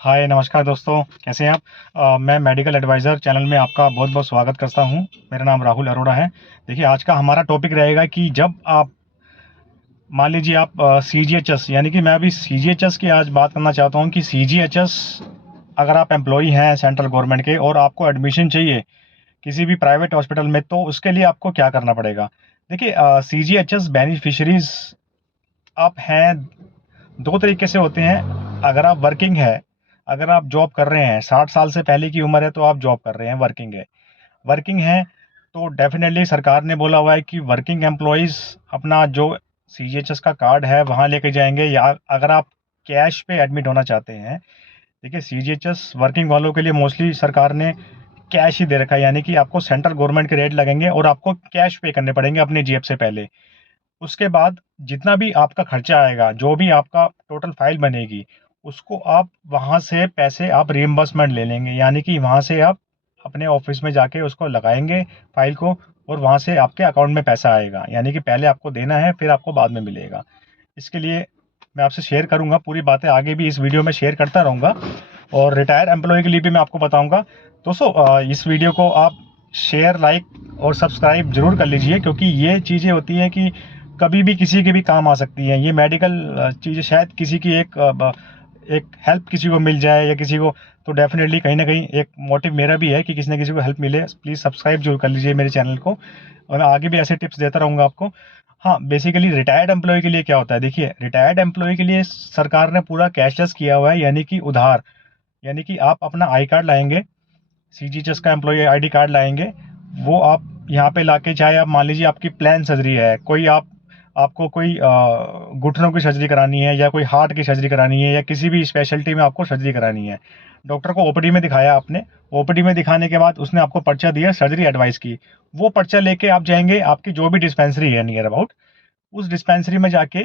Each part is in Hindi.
हाय नमस्कार दोस्तों, कैसे हैं आप। मैं मेडिकल एडवाइज़र चैनल में आपका बहुत बहुत स्वागत करता हूं। मेरा नाम राहुल अरोड़ा है। देखिए, आज का हमारा टॉपिक रहेगा कि जब आप मान लीजिए आप सीजीएचएस, यानी कि मैं अभी सीजीएचएस की आज बात करना चाहता हूं कि सीजीएचएस अगर आप एम्प्लॉई हैं सेंट्रल गवर्नमेंट के और आपको एडमिशन चाहिए किसी भी प्राइवेट हॉस्पिटल में, तो उसके लिए आपको क्या करना पड़ेगा। देखिए, सीजीएचएस बेनिफिशरीज आप हैं, दो तरीके से होते हैं। अगर आप वर्किंग है, अगर आप जॉब कर रहे हैं, 60 साल से पहले की उम्र है तो आप जॉब कर रहे हैं, वर्किंग है तो डेफिनेटली सरकार ने बोला हुआ है कि वर्किंग एम्प्लॉयज़ अपना जो सीजीएचएस का कार्ड है वहाँ लेके जाएंगे। या अगर आप कैश पे एडमिट होना चाहते हैं, देखिए सीजीएचएस वर्किंग वालों के लिए मोस्टली सरकार ने कैश ही दे रखा है, यानी कि आपको सेंट्रल गवर्नमेंट के रेट लगेंगे और आपको कैश पे करने पड़ेंगे अपनी जेब से पहले। उसके बाद जितना भी आपका खर्चा आएगा, जो भी आपका टोटल फाइल बनेगी, उसको आप वहाँ से पैसे आप रिइंबर्समेंट ले लेंगे, यानी कि वहाँ से आप अपने ऑफिस में जाके उसको लगाएंगे फाइल को, और वहाँ से आपके अकाउंट में पैसा आएगा, यानी कि पहले आपको देना है फिर आपको बाद में मिलेगा। इसके लिए मैं आपसे शेयर करूँगा पूरी बातें, आगे भी इस वीडियो में शेयर करता रहूँगा, और रिटायर एम्प्लॉय के लिए भी मैं आपको बताऊँगा। दोस्तों, इस वीडियो को आप शेयर, लाइक और सब्सक्राइब जरूर कर लीजिए, क्योंकि ये चीज़ें होती हैं कि कभी भी किसी के भी काम आ सकती हैं। ये मेडिकल चीज़ें शायद किसी की एक हेल्प किसी को मिल जाए या किसी को, तो डेफिनेटली कहीं ना कहीं एक मोटिव मेरा भी है कि किसी ना किसी को हेल्प मिले। प्लीज़ सब्सक्राइब जरूर कर लीजिए मेरे चैनल को, और मैं आगे भी ऐसे टिप्स देता रहूँगा आपको। हाँ, बेसिकली रिटायर्ड एम्प्लॉय के लिए क्या होता है, देखिए रिटायर्ड एम्प्लॉय के लिए सरकार ने पूरा कैशलेस किया हुआ है, यानी कि उधार। यानी कि आप अपना आई कार्ड लाएंगे, सीजीएचएस का एम्प्लॉय आईडी कार्ड लाएंगे, वो आप यहाँ पे लाके, चाहे आप मान लीजिए आपकी प्लान सर्जरी है, कोई आपको कोई घुटनों की सर्जरी करानी है, या कोई हार्ट की सर्जरी करानी है, या किसी भी स्पेशलिटी में आपको सर्जरी करानी है, डॉक्टर को ओपीडी में दिखाया आपने, ओपीडी में दिखाने के बाद उसने आपको पर्चा दिया सर्जरी एडवाइस की, वो पर्चा लेके आप जाएंगे आपकी जो भी डिस्पेंसरी है नियर अबाउट, उस डिस्पेंसरी में जाके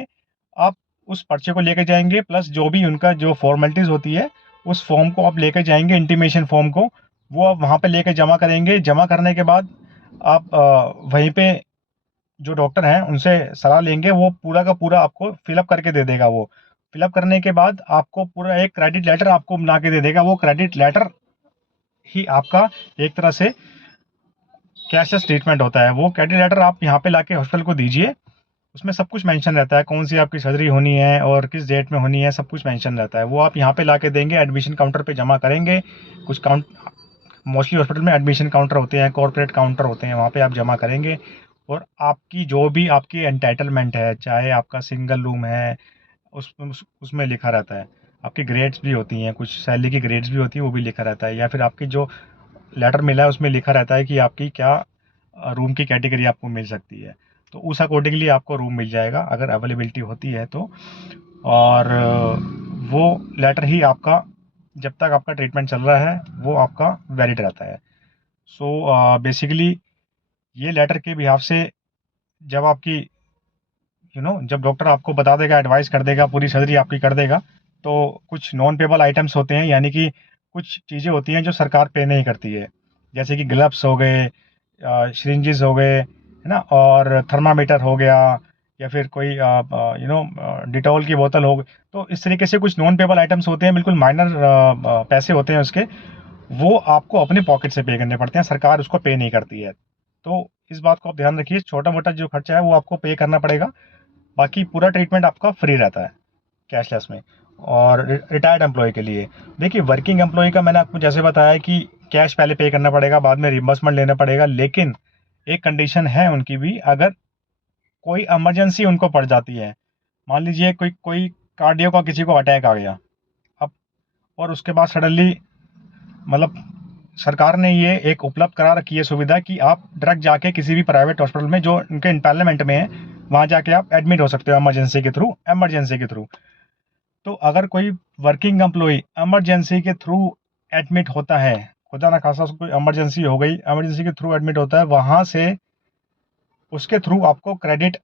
आप उस पर्चे को लेके जाएंगे, प्लस जो भी उनका जो फॉर्मेलिटीज होती है उस फॉर्म को आप लेके जाएंगे, इंटीमेशन फॉर्म को, वो आप वहाँ पे लेके जमा करेंगे। जमा करने के बाद आप वहीं पे जो डॉक्टर हैं उनसे सलाह लेंगे, वो पूरा का पूरा आपको फिलअप करके दे देगा। वो फिलअप करने के बाद आपको पूरा एक क्रेडिट लेटर आपको बना के दे देगा। वो क्रेडिट लेटर ही आपका एक तरह से कैशलेस ट्रीटमेंट होता है। वो क्रेडिट लेटर आप यहाँ पे लाके हॉस्पिटल को दीजिए, उसमें सब कुछ मेंशन रहता है, कौन सी आपकी सर्जरी होनी है और किस डेट में होनी है, सब कुछ मेंशन रहता है। वो आप यहाँ पे लाके देंगे, एडमिशन काउंटर पे जमा करेंगे। कुछ काउंट मोस्टली हॉस्पिटल में एडमिशन काउंटर होते हैं, कॉर्पोरेट काउंटर होते हैं, वहाँ पे आप जमा करेंगे, और आपकी जो भी आपकी एंटाइटलमेंट है, चाहे आपका सिंगल रूम है, उसमें लिखा रहता है। आपकी ग्रेड्स भी होती हैं, कुछ सैलरी की ग्रेड्स भी होती है, वो भी लिखा रहता है, या फिर आपकी जो लेटर मिला है उसमें लिखा रहता है कि आपकी क्या रूम की कैटेगरी आपको मिल सकती है। तो उस अकॉर्डिंगली आपको रूम मिल जाएगा अगर अवेलेबिलिटी होती है तो। और वो लेटर ही आपका, जब तक आपका ट्रीटमेंट चल रहा है, वो आपका वैलिड रहता है। सो बेसिकली ये लेटर के बिहाफ से, जब आपकी जब डॉक्टर आपको बता देगा, एडवाइस कर देगा, पूरी सर्जरी आपकी कर देगा, तो कुछ नॉन पेबल आइटम्स होते हैं, यानी कि कुछ चीज़ें होती हैं जो सरकार पे नहीं करती है, जैसे कि ग्लव्स हो गए, सिरिंजेस हो गए, है ना, और थर्मामीटर हो गया, या फिर कोई डिटॉल की बोतल हो गई। तो इस तरीके से कुछ नॉन पेबल आइटम्स होते हैं, बिल्कुल माइनर पैसे होते हैं उसके, वो आपको अपने पॉकेट से पे करने पड़ते हैं, सरकार उसको पे नहीं करती है। तो इस बात को आप ध्यान रखिए, छोटा मोटा जो खर्चा है वो आपको पे करना पड़ेगा, बाकी पूरा ट्रीटमेंट आपका फ्री रहता है कैशलेस में। और रिटायर्ड एम्प्लॉय के लिए, देखिए वर्किंग एम्प्लॉय का मैंने आपको जैसे बताया कि कैश पहले पे करना पड़ेगा, बाद में रिम्बर्समेंट लेना पड़ेगा, लेकिन एक कंडीशन है उनकी भी। अगर कोई इमरजेंसी उनको पड़ जाती है, मान लीजिए कोई कोई कार्डियो का किसी को अटैक आ गया अब, और उसके बाद सडनली, मतलब सरकार ने ये एक उपलब्ध करा रखी है सुविधा कि आप डायरेक्ट जाके किसी भी प्राइवेट हॉस्पिटल में जो उनके इम्पैनलमेंट में है, वहाँ जाके आप एडमिट हो सकते हो इमरजेंसी के थ्रू। तो अगर कोई वर्किंग एम्प्लॉय इमरजेंसी के थ्रू एडमिट होता है, खुदा ना खासा उसको इमरजेंसी हो गई, इमरजेंसी के थ्रू एडमिट होता है, वहाँ से उसके थ्रू आपको क्रेडिट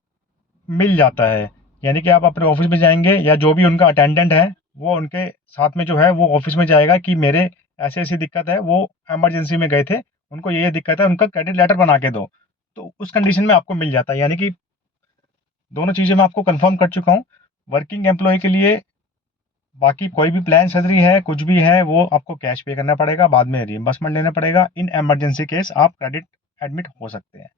मिल जाता है। यानी कि आप अपने ऑफिस में जाएंगे, या जो भी उनका अटेंडेंट है वो उनके साथ में जो है वो ऑफिस में जाएगा कि मेरे ऐसे ऐसी दिक्कत है, वो इमरजेंसी में गए थे, उनको ये दिक्कत है, उनका क्रेडिट लेटर बना के दो, तो उस कंडीशन में आपको मिल जाता है। यानी कि दोनों चीज़ें मैं आपको कंफर्म कर चुका हूँ। वर्किंग एम्प्लॉय के लिए बाकी कोई भी प्लान सर्जरी है, कुछ भी है, वो आपको कैश पे करना पड़ेगा, बाद में रिइंबर्समेंट लेना पड़ेगा। इन इमरजेंसी केस आप क्रेडिट एडमिट हो सकते हैं।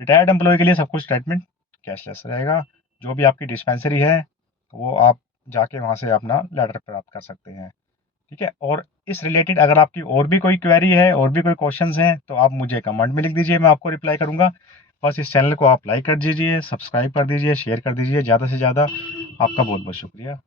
रिटायर्ड एम्प्लॉय के लिए सब कुछ ट्रीटमेंट कैशलेस रहेगा। जो भी आपकी डिस्पेंसरी है, वो आप जाके वहाँ से अपना लेटर प्राप्त कर सकते हैं। ठीक है, और इस रिलेटेड अगर आपकी और भी कोई क्वेरी है और भी कोई क्वेश्चंस हैं तो आप मुझे कमेंट में लिख दीजिए, मैं आपको रिप्लाई करूँगा। बस इस चैनल को आप लाइक कर दीजिए, सब्सक्राइब कर दीजिए, शेयर कर दीजिए ज़्यादा से ज़्यादा। आपका बहुत बहुत शुक्रिया।